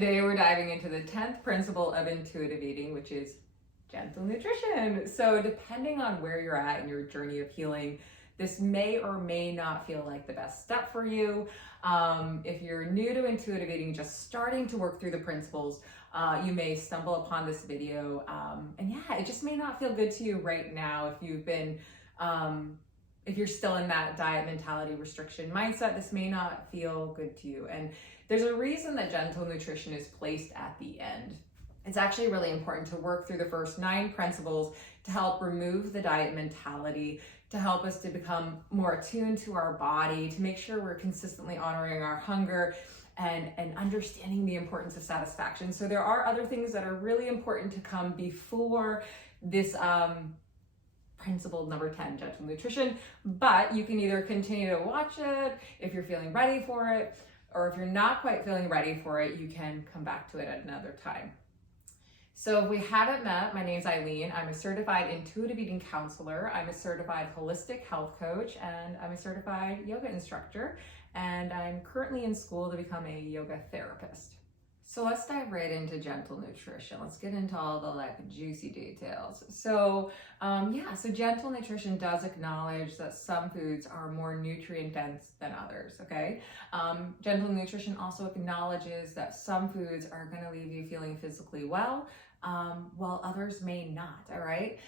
Today we're diving into the 10th principle of intuitive eating, which is gentle nutrition. So depending on where you're at in your journey of healing, this may or may not feel like the best step for you. If you're new to intuitive eating, just starting to work through the principles, you may stumble upon this video. And yeah, it just may not feel good to you right now if you've been, if you're still in that diet mentality restriction mindset, this may not feel good to you. And there's a reason that gentle nutrition is placed at the end. It's actually really important to work through the first 9 principles to help remove the diet mentality, to help us to become more attuned to our body, to make sure we're consistently honoring our hunger and understanding the importance of satisfaction. So there are other things that are really important to come before this principle number 10, gentle nutrition, but you can either continue to watch it if you're feeling ready for it, or if you're not quite feeling ready for it, you can come back to it at another time. So if we haven't met, my name is Eileen. I'm a certified intuitive eating counselor. I'm a certified holistic health coach, and I'm a certified yoga instructor. And I'm currently in school to become a yoga therapist. So let's dive right into gentle nutrition. Let's get into all the juicy details. So so gentle nutrition does acknowledge that some foods are more nutrient dense than others, okay? Gentle nutrition also acknowledges that some foods are gonna leave you feeling physically well, while others may not, all right?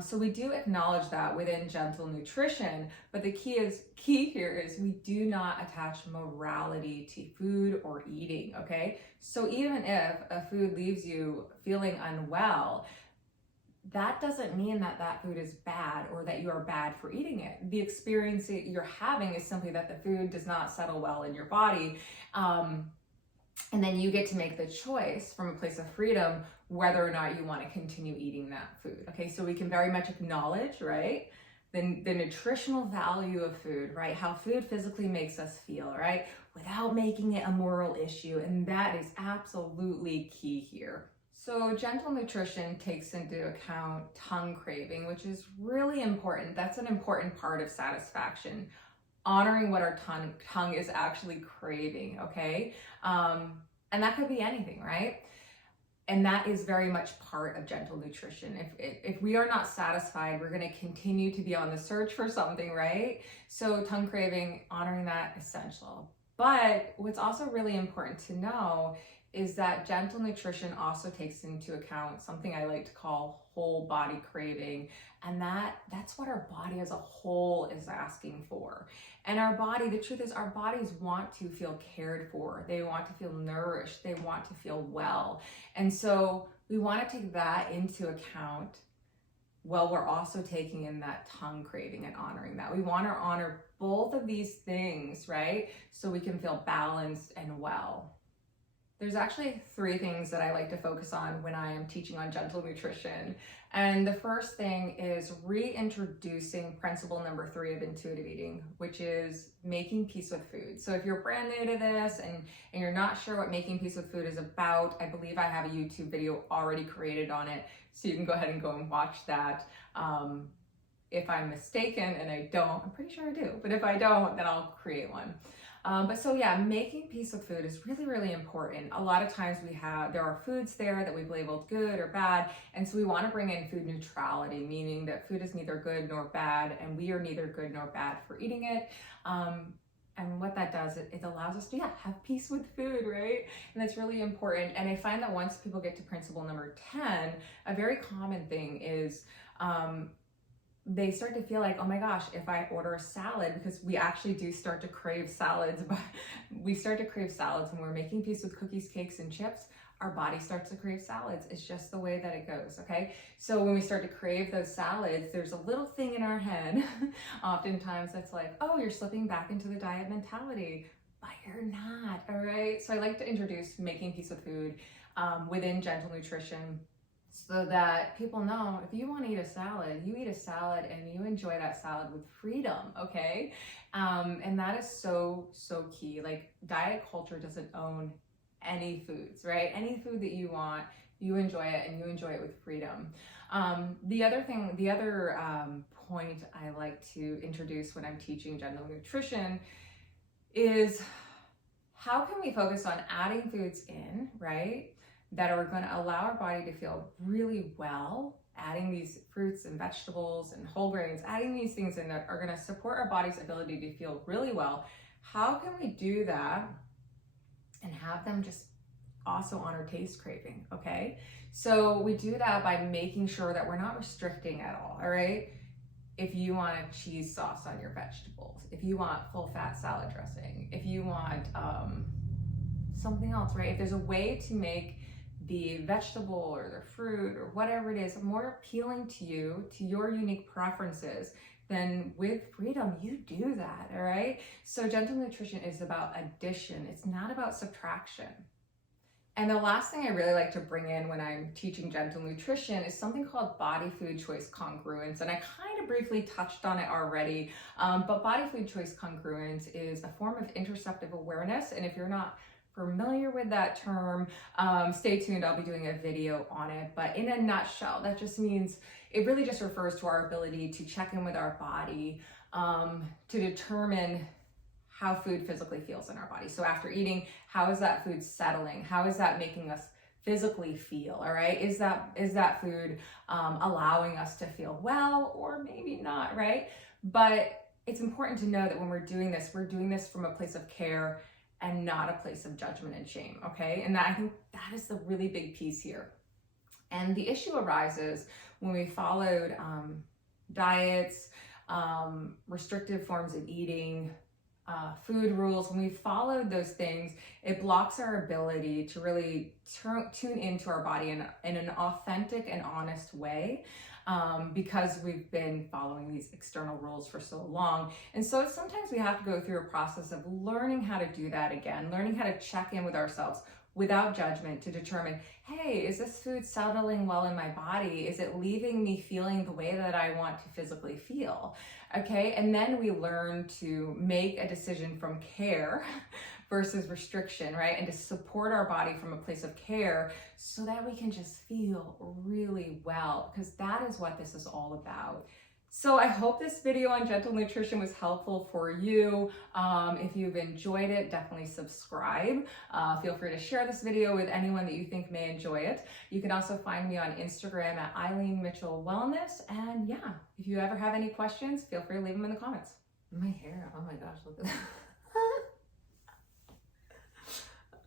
So we do acknowledge that within gentle nutrition, but the key here is we do not attach morality to food or eating, okay? So even if a food leaves you feeling unwell, that doesn't mean that that food is bad or that you are bad for eating it. The experience that you're having is simply that the food does not settle well in your body. And then you get to make the choice from a place of freedom whether or not you want to continue eating that food. Okay, so we can very much acknowledge, right, the nutritional value of food, right, how food physically makes us feel, right, without making it a moral issue. And that is absolutely key here. So gentle nutrition takes into account tongue craving, which is really important. That's an important part of satisfaction. Honoring what our tongue is actually craving, okay? And that could be anything, right? And that is very much part of gentle nutrition. If we are not satisfied, we're gonna continue to be on the search for something, right? So tongue craving, honoring that, essential. But what's also really important to know is that gentle nutrition also takes into account something I like to call whole body craving. And that's what our body as a whole is asking for. And our body, the truth is our bodies want to feel cared for. They want to feel nourished. They want to feel well. And so we want to take that into account while we're also taking in that tongue craving and honoring that. We want to honor both of these things, right? So we can feel balanced and well. There's actually 3 things that I like to focus on when I am teaching on gentle nutrition. And the first thing is reintroducing principle number 3 of intuitive eating, which is making peace with food. So if you're brand new to this and you're not sure what making peace with food is about, I believe I have a YouTube video already created on it. So you can go ahead and go and watch that. If I'm mistaken, and I don't, I'm pretty sure I do, but if I don't, then I'll create one. But so yeah, making peace with food is really, really important. A lot of times there are foods there that we've labeled good or bad. And so we want to bring in food neutrality, meaning that food is neither good nor bad, and we are neither good nor bad for eating it. And what that does, it allows us to have peace with food, right? And that's really important. And I find that once people get to principle number 10, a very common thing is, they start to feel like, oh my gosh, if I order a salad, because we actually do start to crave salads, but we start to crave salads when we're making peace with cookies, cakes, and chips, our body starts to crave salads. It's just the way that it goes, okay? So when we start to crave those salads, there's a little thing in our head, oftentimes that's like, oh, you're slipping back into the diet mentality, but you're not, all right? So I like to introduce making peace with food within gentle nutrition, so that people know if you want to eat a salad, you eat a salad and you enjoy that salad with freedom, okay? And that is so, so key. Like, diet culture doesn't own any foods, right? Any food that you want, you enjoy it, and you enjoy it with freedom. The other point I like to introduce when I'm teaching gentle nutrition is how can we focus on adding foods in, right, that are going to allow our body to feel really well, adding these fruits and vegetables and whole grains, adding these things in that are going to support our body's ability to feel really well. How can we do that and have them just also honor taste craving? Okay, so we do that by making sure that we're not restricting at all right? If you want a cheese sauce on your vegetables, if you want full fat salad dressing, if you want something else, right? If there's a way to make the vegetable or the fruit or whatever it is more appealing to you, to your unique preferences, then with freedom, you do that, all right? So gentle nutrition is about addition. It's not about subtraction. And the last thing I really like to bring in when I'm teaching gentle nutrition is something called body food choice congruence. And I kind of briefly touched on it already, but body food choice congruence is a form of interoceptive awareness. And if you're not familiar with that term, stay tuned, I'll be doing a video on it. But in a nutshell, that just means, it really just refers to our ability to check in with our body to determine how food physically feels in our body. So after eating, how is that food settling? How is that making us physically feel, all right? Is that food allowing us to feel well or maybe not, right? But it's important to know that when we're doing this from a place of care and not a place of judgment and shame, okay? And I think that is the really big piece here. And the issue arises when we followed diets, restrictive forms of eating, food rules. When we followed those things, it blocks our ability to really tune into our body in an authentic and honest way, because we've been following these external rules for so long. And so sometimes we have to go through a process of learning how to do that again, learning how to check in with ourselves without judgment to determine, hey, is this food settling well in my body? Is it leaving me feeling the way that I want to physically feel? Okay, and then we learn to make a decision from care versus restriction, right? And to support our body from a place of care so that we can just feel really well, because that is what this is all about. So I hope this video on gentle nutrition was helpful for you. If you've enjoyed it, definitely subscribe. Feel free to share this video with anyone that you think may enjoy it. You can also find me on Instagram at Eileen Mitchell Wellness. And yeah, if you ever have any questions, feel free to leave them in the comments. My hair, oh my gosh, look at that.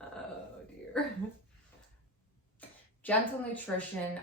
Oh dear. Gentle nutrition,